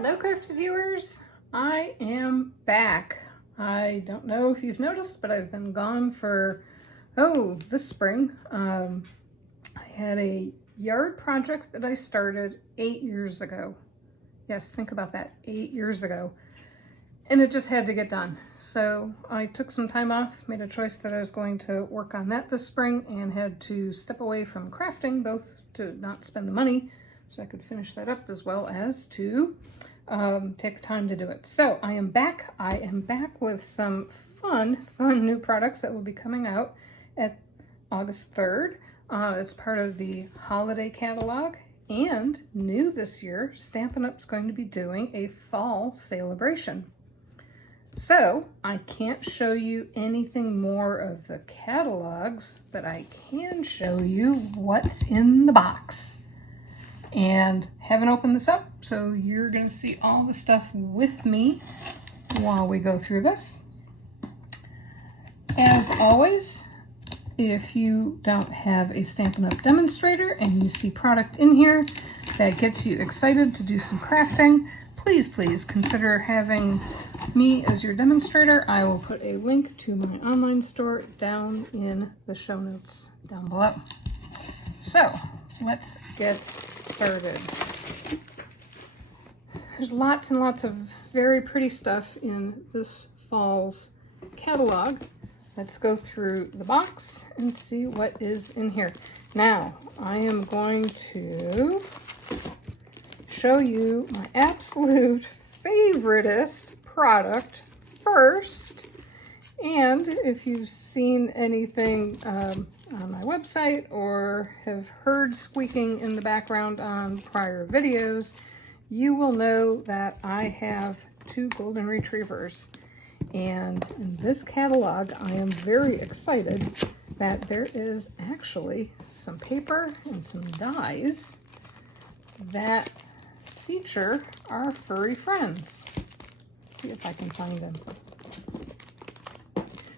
Hello crafty viewers, I am back. I don't know if you've noticed, but I've been gone for, this spring. I had a yard project that I started 8 years ago. Yes, think about that, 8 years ago. And it just had to get done. So I took some time off, made a choice that I was going to work on that this spring and had to step away from crafting, both to not spend the money so I could finish that up as well as to take the time to do it. So I am back. I am back with some fun new products that will be coming out at August 3rd. It's part of the holiday catalog, and new this year, Stampin' Up's going to be doing a fall Saleabration. So I can't show you anything more of the catalogs, but I can show you what's in the box. And haven't opened this up, so you're going to see all the stuff with me while we go through this. As always, if you don't have a Stampin' Up demonstrator and you see product in here that gets you excited to do some crafting, please consider having me as your demonstrator. I will put a link to my online store down in the show notes down below. So let's get started. There's lots and lots of very pretty stuff in this fall's catalog. Let's go through the box and see what is in here. Now, I am going to show you my absolute favoriteest product first. And if you've seen anything on my website or have heard squeaking in the background on prior videos, you will know that I have 2 golden retrievers. And in this catalog, I am very excited that there is actually some paper and some dies that feature our furry friends. Let's see if I can find them.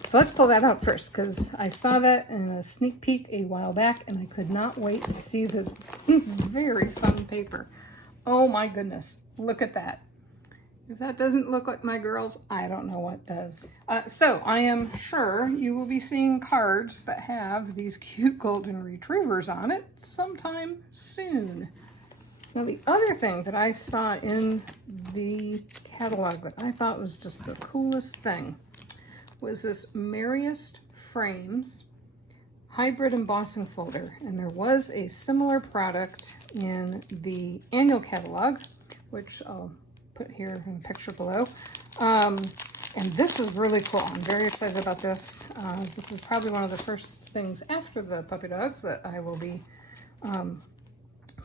So let's pull that out first, because I saw that in a sneak peek a while back and I could not wait to see this very fun paper. Oh my goodness, look at that. If that doesn't look like my girls, I don't know what does. So I am sure you will be seeing cards that have these cute golden retrievers on it sometime soon. Now the other thing that I saw in the catalog that I thought was just the coolest thing was this Mariest Frames hybrid embossing folder. And there was a similar product in the annual catalog, which I'll put here in the picture below. And this was really cool. I'm very excited about this. This is probably one of the first things after the puppy dogs that I will be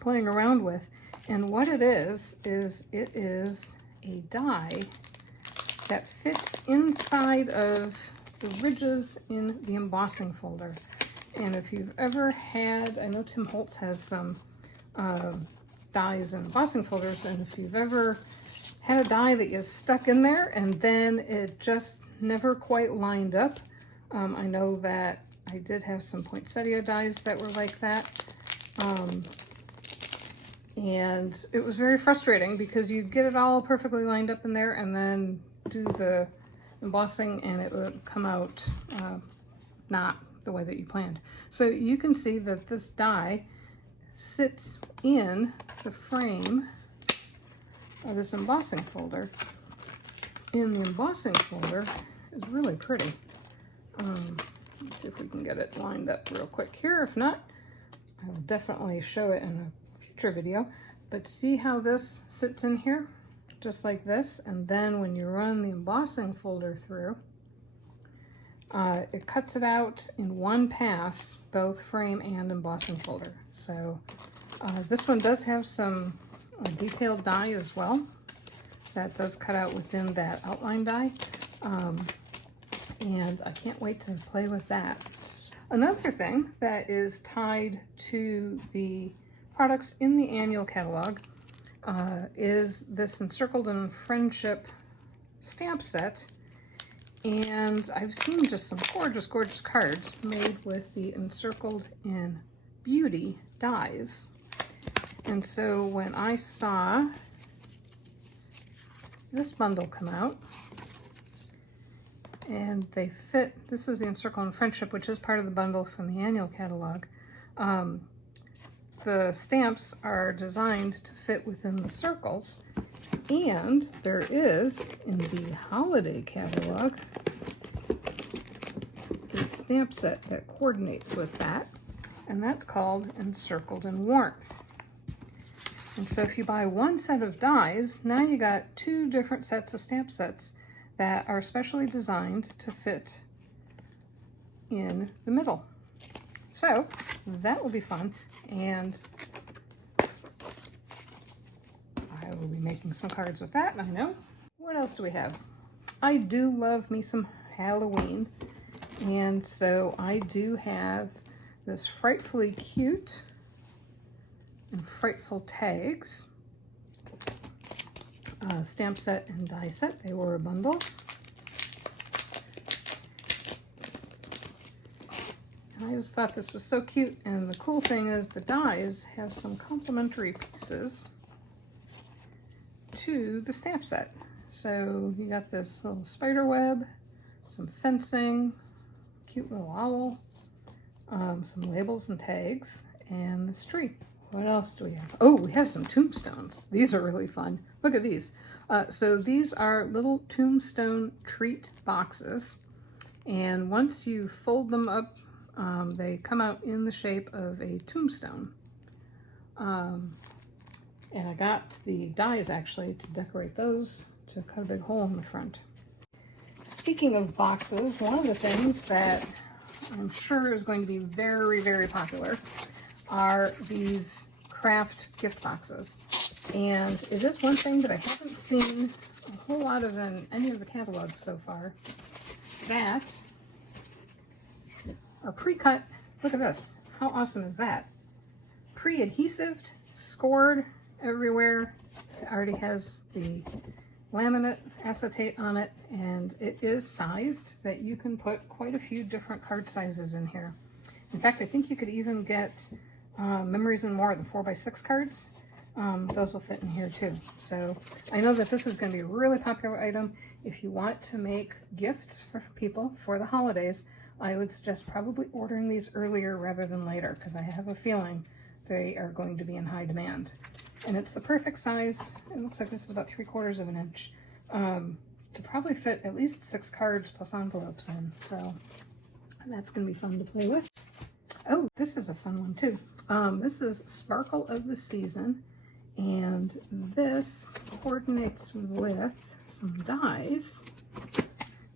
playing around with. And what it is it is a die that fits inside of the ridges in the embossing folder. And if you've ever had, I know Tim Holtz has some dies and embossing folders, and if you've ever had a die that is stuck in there and then it just never quite lined up, I know that I did have some poinsettia dies that were like that. And it was very frustrating because you'd get it all perfectly lined up in there and then do the embossing and it would come out not the way that you planned. So you can see that this die sits in the frame of this embossing folder, and the embossing folder is really pretty. Let's see if we can get it lined up real quick here. If not, I will definitely show it in a future video. But see how this sits in here? Just like this, and then when you run the embossing folder through, it cuts it out in one pass, both frame and embossing folder. So this one does have some detailed die as well. That does cut out within that outline die. And I can't wait to play with that. Another thing that is tied to the products in the annual catalog is this Encircled Friendship stamp set. And I've seen just some gorgeous cards made with the Encircled in Beauty dies. And so when I saw this bundle come out. And they fit, this is the Encirclement Friendship, which is part of the bundle from the annual catalog. The stamps are designed to fit within the circles, and there is, in the holiday catalog, a stamp set that coordinates with that, and that's called Encircled in Warmth. And so if you buy one set of dies, now you got two different sets of stamp sets that are specially designed to fit in the middle. So that will be fun, and I will be making some cards with that, I know. What else do we have? I do love me some Halloween, and so I do have this Frightfully Cute and Frightful Tags stamp set and die set. They were a bundle. And I just thought this was so cute, and the cool thing is the dies have some complementary pieces to the stamp set. So you got this little spider web, some fencing, cute little owl, some labels and tags, and this tree. What else do we have? Oh, we have some tombstones. These are really fun. Look at these. So these are little tombstone treat boxes, and once you fold them up, they come out in the shape of a tombstone. And I got the dies actually to decorate those, to cut a big hole in the front. Speaking of boxes, one of the things that I'm sure is going to be very, very popular are these craft gift boxes. And it is one thing that I haven't seen a whole lot of in any of the catalogs so far, that are pre-cut. Look at this. How awesome is that? Pre-adhesived, scored everywhere. It already has the laminate acetate on it, and it is sized that you can put quite a few different card sizes in here. In fact, I think you could even get Memories and More, the 4x6 cards. Those will fit in here too. So I know that this is going to be a really popular item. If you want to make gifts for people for the holidays, I would suggest probably ordering these earlier rather than later, because I have a feeling they are going to be in high demand. And it's the perfect size. It looks like this is about 3/4 of an inch to probably fit at least 6 cards plus envelopes in. So that's going to be fun to play with. Oh, this is a fun one too. This is Sparkle of the Season, and this coordinates with some dies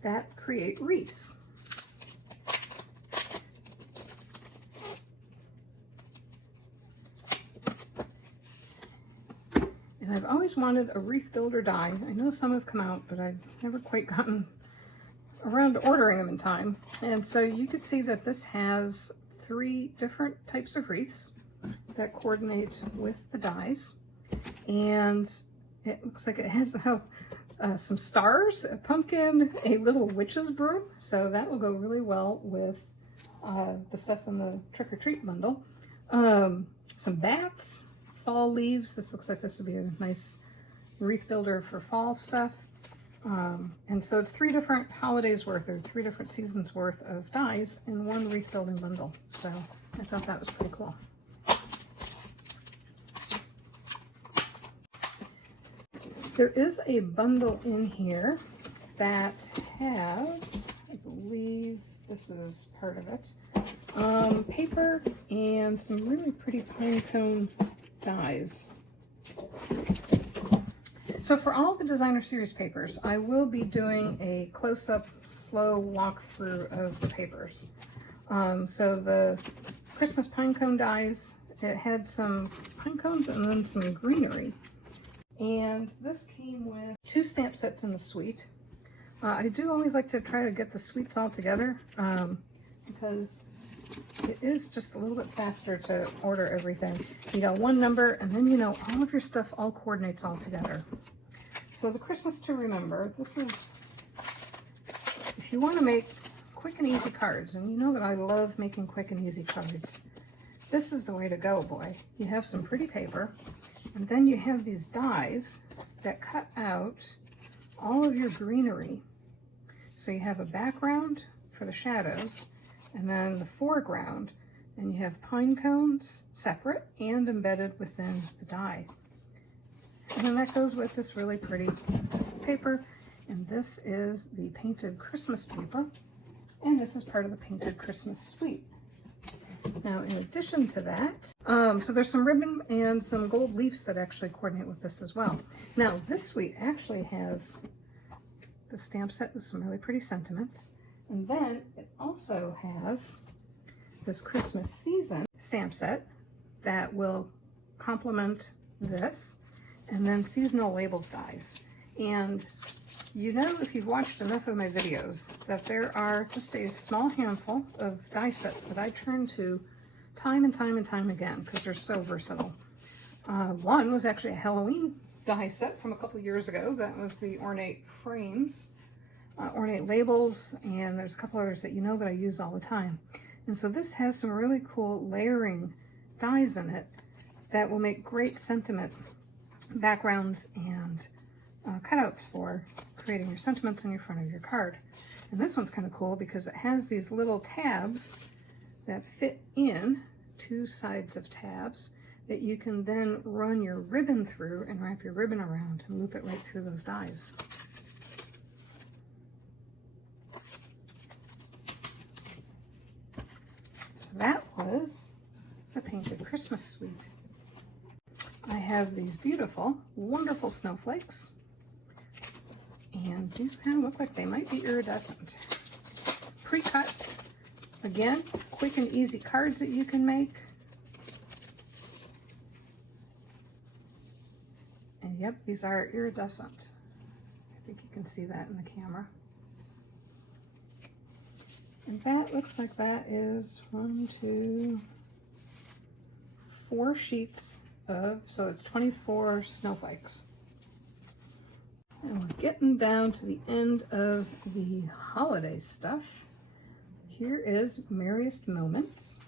that create wreaths. And I've always wanted a wreath builder die. I know some have come out, but I've never quite gotten around to ordering them in time. And so you could see that this has 3 different types of wreaths that coordinate with the dies. And it looks like it has some stars, a pumpkin, a little witch's broom. So that will go really well with the stuff in the trick-or-treat bundle. Some bats, fall leaves. This looks like this would be a nice wreath builder for fall stuff. And so it's 3 different holidays worth, or 3 different seasons worth of dies in one wreath building bundle. So I thought that was pretty cool. There is a bundle in here that has, I believe this is part of it, paper and some really pretty pine cone dies. So for all the designer series papers, I will be doing a close-up, slow walkthrough of the papers. So the Christmas pine cone dies, it had some pine cones and then some greenery. And this came with 2 stamp sets in the suite. I do always like to try to get the suites all together because it is just a little bit faster to order everything. You got one number, and then you know all of your stuff all coordinates all together. So the Christmas to Remember, this is, if you want to make quick and easy cards, and you know that I love making quick and easy cards, this is the way to go, boy. You have some pretty paper, and then you have these dies that cut out all of your greenery. So you have a background for the shadows, and then the foreground, and you have pine cones separate and embedded within the die. And then that goes with this really pretty paper, and this is the painted Christmas paper, and this is part of the painted Christmas suite. Now, in addition to that, so there's some ribbon and some gold leaves that actually coordinate with this as well. Now, this suite actually has the stamp set with some really pretty sentiments, and then it also has this Christmas season stamp set that will complement this, and then seasonal labels dies. And you know, if you've watched enough of my videos, that there are just a small handful of die sets that I turn to time and time and time again because they're so versatile. One was actually a Halloween die set from a couple years ago. That was the ornate frames, ornate labels, and there's a couple others that you know that I use all the time. And so this has some really cool layering dies in it that will make great sentiment backgrounds and cutouts for creating your sentiments on your front of your card. And this one's kind of cool because it has these little tabs that fit in, two sides of tabs, that you can then run your ribbon through and wrap your ribbon around and loop it right through those dies. So that was the painted Christmas suite. I have these beautiful, wonderful snowflakes, and these kind of look like they might be iridescent. Pre-cut, again, quick and easy cards that you can make. And yep, these are iridescent. I think you can see that in the camera. And that looks like that is 4 sheets of, so it's 24 snowflakes. And we're getting down to the end of the holiday stuff. Here is Mariest Moments.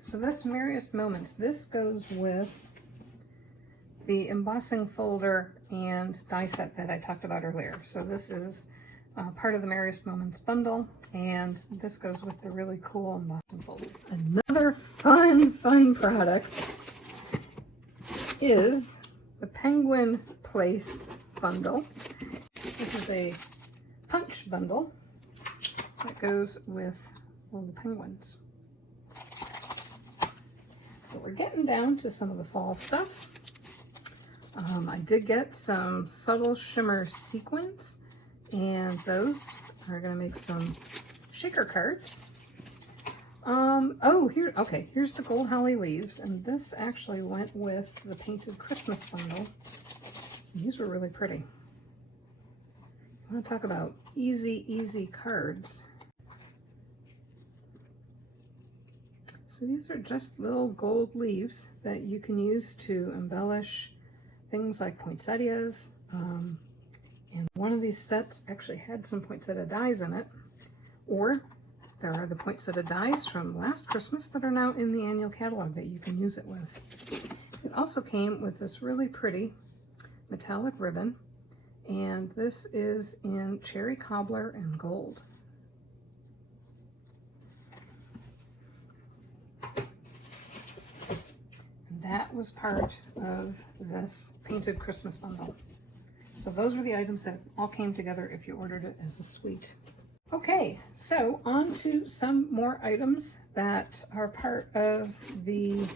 So this Mariest Moments, this goes with the embossing folder and die set that I talked about earlier. So this is part of the Mariest Moments bundle, and this goes with the really cool embossing folder. Another fun product is the Penguin Place bundle. This is a punch bundle that goes with all the penguins. So we're getting down to some of the fall stuff. I did get some subtle shimmer sequins, and those are going to make some shaker cards. Here's the gold holly leaves, and this actually went with the painted Christmas bundle. These were really pretty. I want to talk about easy cards. So these are just little gold leaves that you can use to embellish things like poinsettias. And one of these sets actually had some poinsettia dies in it, or there are the poinsettia dies from last Christmas that are now in the annual catalog that you can use it with. It also came with this really pretty metallic ribbon, and this is in cherry cobbler and gold. And that was part of this painted Christmas bundle. So those were the items that all came together if you ordered it as a suite. Okay, so on to some more items that are part of the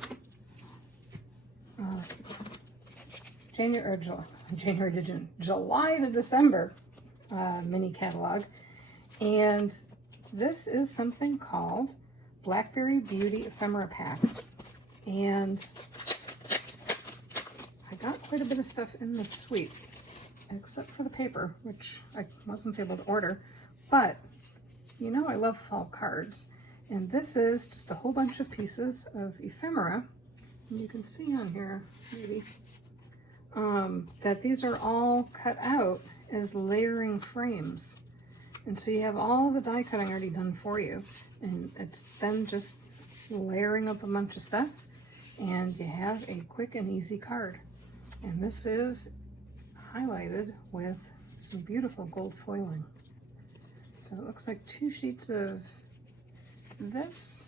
July to December mini catalog. And this is something called Blackberry Beauty Ephemera Pack. And I got quite a bit of stuff in this suite, except for the paper, which I wasn't able to order. But you know, I love fall cards, and this is just a whole bunch of pieces of ephemera. And you can see on here, maybe, that these are all cut out as layering frames. And so you have all the die cutting already done for you, and it's then just layering up a bunch of stuff, and you have a quick and easy card. And this is highlighted with some beautiful gold foiling. So it looks like 2 sheets of this,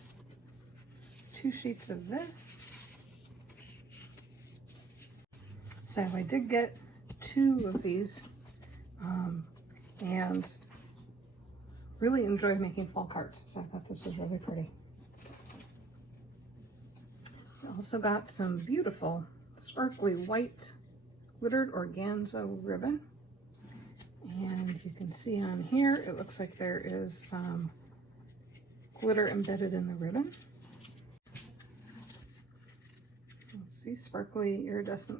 2 sheets of this. So I did get 2 of these and really enjoyed making fall cards. So I thought this was really pretty. I also got some beautiful sparkly white glittered organza ribbon. And you can see on here, it looks like there is some glitter embedded in the ribbon. See sparkly iridescent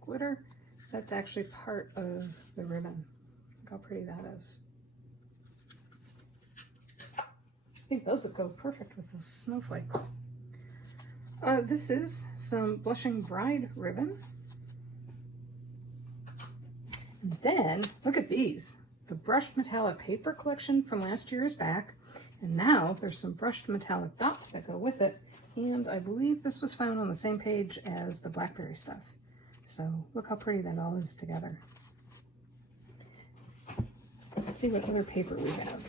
glitter. That's actually part of the ribbon. Look how pretty that is. I think those would go perfect with those snowflakes. This is some Blushing Bride ribbon. And then, look at these. The brushed metallic paper collection from last year is back. And now there's some brushed metallic dots that go with it. And I believe this was found on the same page as the Blackberry stuff. So look how pretty that all is together. Let's see what other paper we have.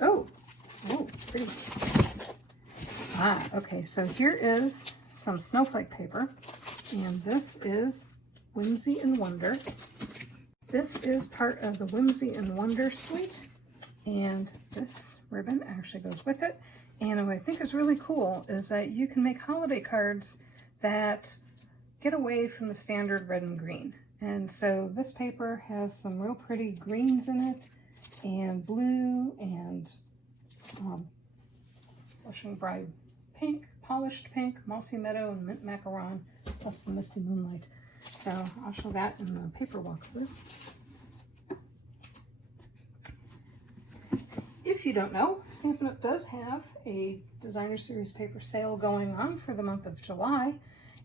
Oh, pretty. Okay, so here is some snowflake paper, and this is Whimsy and Wonder. This is part of the Whimsy and Wonder suite, and this ribbon actually goes with it. And what I think is really cool is that you can make holiday cards that get away from the standard red and green. And so this paper has some real pretty greens in it, and blue, and Blushing Bride pink, polished pink, mossy meadow, and mint macaron, plus the misty moonlight. So I'll show that in the paper walkthrough. If you don't know, Stampin' Up! Does have a designer series paper sale going on for the month of July,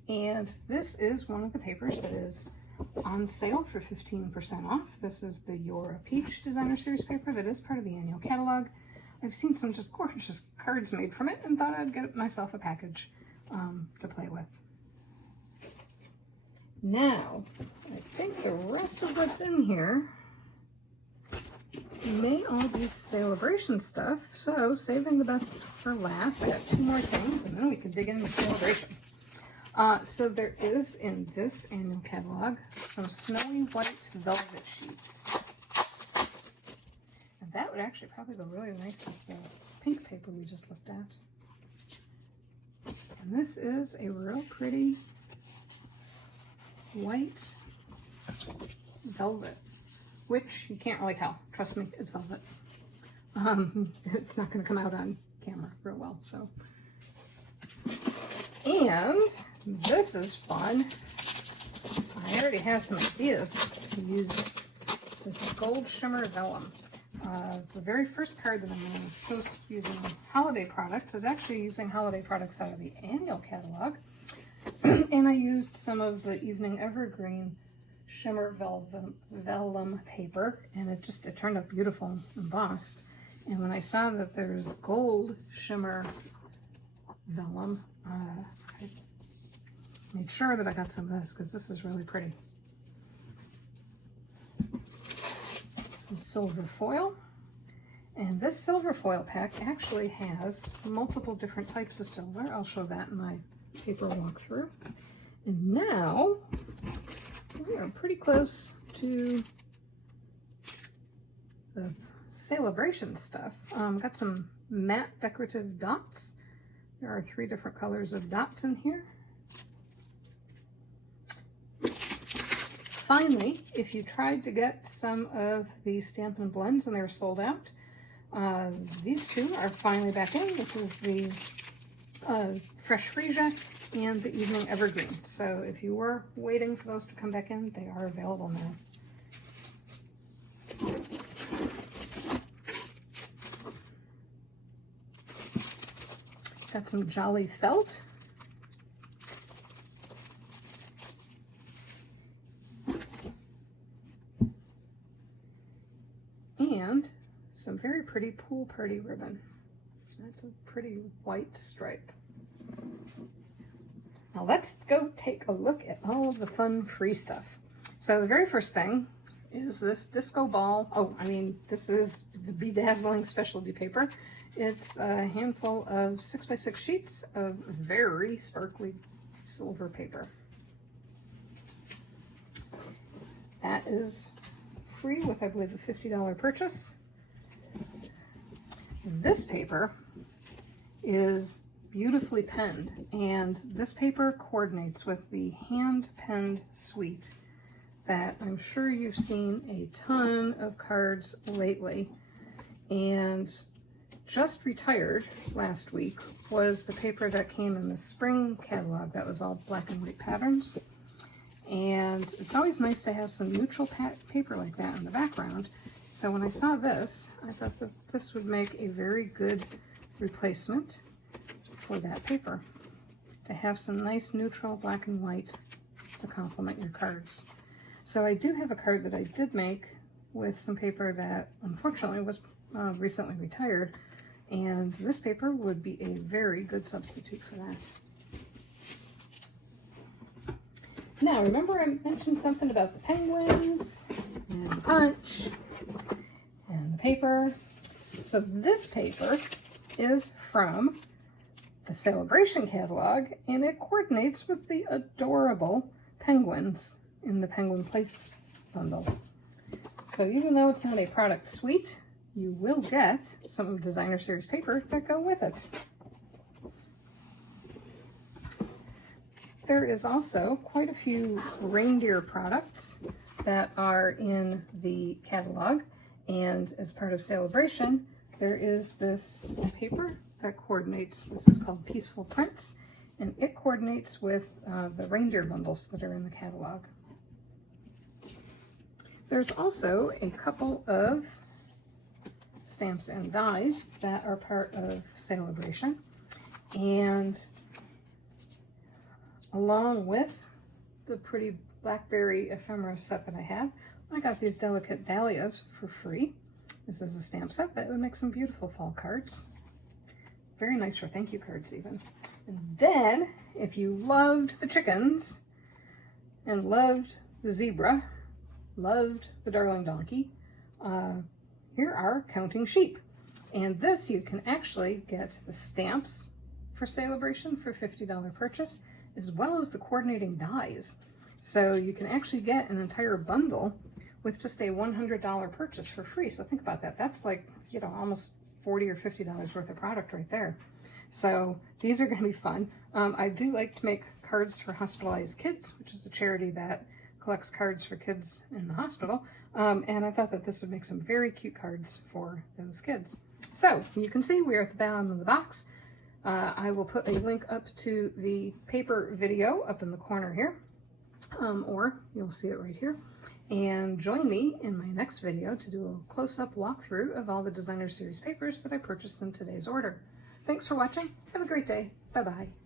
and this is one of the papers that is on sale for 15% off. This is the You're a Peach designer series paper that is part of the annual catalog. I've seen some just gorgeous cards made from it and thought I'd get myself a package to play with. Now, I think the rest of what's in here may all be Saleabration stuff, so saving the best for last. I got 2 more things and then we can dig into Saleabration. So there is in this annual catalog some snowy white velvet sheets. And that would actually probably go really nice with the pink paper we just looked at. And this is a real pretty white velvet, which you can't really tell. Trust me, it's velvet. It's not going to come out on camera real well, so. And this is fun. I already have some ideas to use this gold shimmer vellum. The very first card that I'm going to post using holiday products is actually using holiday products out of the annual catalog. And I used some of the Evening Evergreen shimmer vellum paper, and it turned out beautiful embossed. And when I saw that there's gold shimmer vellum, I made sure that I got some of this because this is really pretty. Some silver foil. And this silver foil pack actually has multiple different types of silver. I'll show that in my paper walkthrough. And now we are pretty close to the Saleabration stuff. Got some matte decorative dots. There are 3 different colors of dots in here. Finally, if you tried to get some of the Stampin' Blends and they were sold out, these 2 are finally back in. This is the Fresh Freesia and the Evening Evergreen. So if you were waiting for those to come back in, they are available now. Got some Jolly Felt. And some very pretty Pool Party ribbon. That's a pretty white stripe. Now let's go take a look at all of the fun free stuff. So the very first thing is this disco ball. Oh, I mean, this is the bedazzling specialty paper. It's a handful of 6x6 sheets of very sparkly silver paper. That is free with, I believe, a $50 purchase. This paper is beautifully penned, and this paper coordinates with the hand-penned suite that I'm sure you've seen a ton of cards lately. And just retired last week was the paper that came in the spring catalog that was all black and white patterns. And it's always nice to have some neutral paper like that in the background. So when I saw this, I thought that this would make a very good replacement for that paper, to have some nice neutral black and white to complement your cards. So I do have a card that I did make with some paper that unfortunately was recently retired, and this paper would be a very good substitute for that. Now, remember I mentioned something about the penguins and the punch and the paper. So this paper is from the Saleabration catalog, and it coordinates with the adorable penguins in the Penguin Place bundle. So even though it's not a product suite, you will get some designer series paper that go with it. There is also quite a few reindeer products that are in the catalog, and as part of Saleabration, there is this paper that coordinates. This is called Peaceful Prints, and it coordinates with the reindeer bundles that are in the catalog. There's also a couple of stamps and dies that are part of Saleabration, and along with the pretty Blackberry ephemera set that I have, I got these delicate dahlias for free. This is a stamp set that would make some beautiful fall cards. Very nice for thank you cards even. And then, if you loved the chickens and loved the zebra, loved the darling donkey, here are counting sheep. And this you can actually get the stamps for Saleabration for $50 purchase, as well as the coordinating dies. So you can actually get an entire bundle with just a $100 purchase for free. So think about that. That's like, you know, almost $40 or $50 worth of product right there. So these are going to be fun. I do like to make cards for hospitalized kids, which is a charity that collects cards for kids in the hospital. And I thought that this would make some very cute cards for those kids. So you can see we're at the bottom of the box. I will put a link up to the paper video up in the corner here, or you'll see it right here. And join me in my next video to do a close-up walkthrough of all the designer series papers that I purchased in today's order. Thanks for watching. Have a great day. Bye-bye.